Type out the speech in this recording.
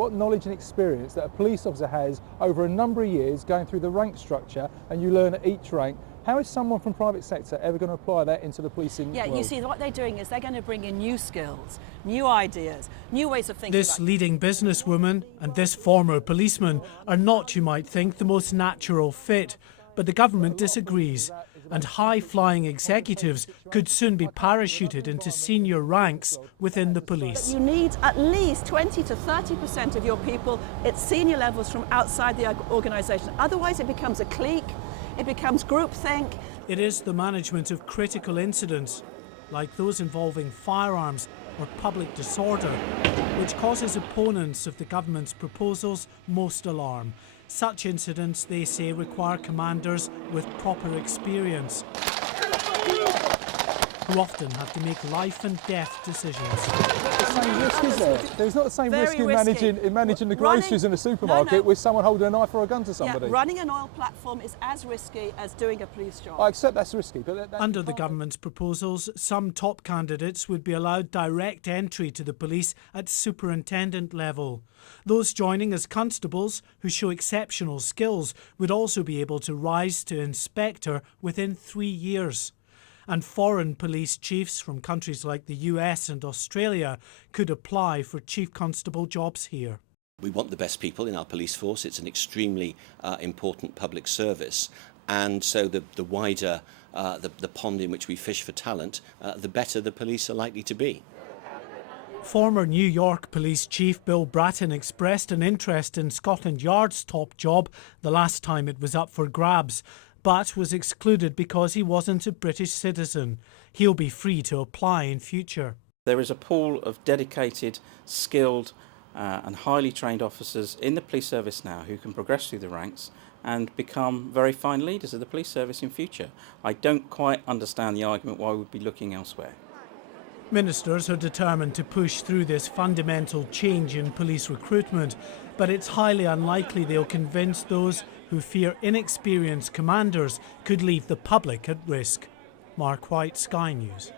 What knowledge and experience that a police officer has over a number of years going through the rank structure, and you learn at each rank. How is someone from private sector ever going to apply that into the policing world? You see, what they're doing is they're going to bring in new skills, new ideas, new ways of thinking. This leading businesswoman and this former policeman are not, you might think, the most natural fit. But the government disagrees, and high-flying executives could soon be parachuted into senior ranks within the police. You need at least 20 to 30% of your people at senior levels from outside the organisation. Otherwise it becomes a clique, it becomes groupthink. It is the management of critical incidents, like those involving firearms or public disorder, which causes opponents of the government's proposals most alarm. Such incidents, they say, require commanders with proper experience, who often have to make life and death decisions. The same risk, is there? There's not the same risk in managing the groceries in a supermarket with someone holding a knife or a gun to somebody. Yeah, running an oil platform is as risky as doing a police job. I accept that's risky, but under the government's proposals, some top candidates would be allowed direct entry to the police at superintendent level. Those joining as constables who show exceptional skills would also be able to rise to inspector within 3 years. And foreign police chiefs from countries like the US and Australia could apply for chief constable jobs here. We want the best people in our police force. It's an extremely important public service. And so the wider the pond in which we fish for talent, the better the police are likely to be. Former New York Police Chief Bill Bratton expressed an interest in Scotland Yard's top job the last time it was up for grabs, but was excluded because he wasn't a British citizen. He'll be free to apply in future. There is a pool of dedicated, skilled and highly trained officers in the police service now who can progress through the ranks and become very fine leaders of the police service in future. I don't quite understand the argument why we'd be looking elsewhere. Ministers are determined to push through this fundamental change in police recruitment, but it's highly unlikely they'll convince those who fear inexperienced commanders could leave the public at risk. Mark White, Sky News.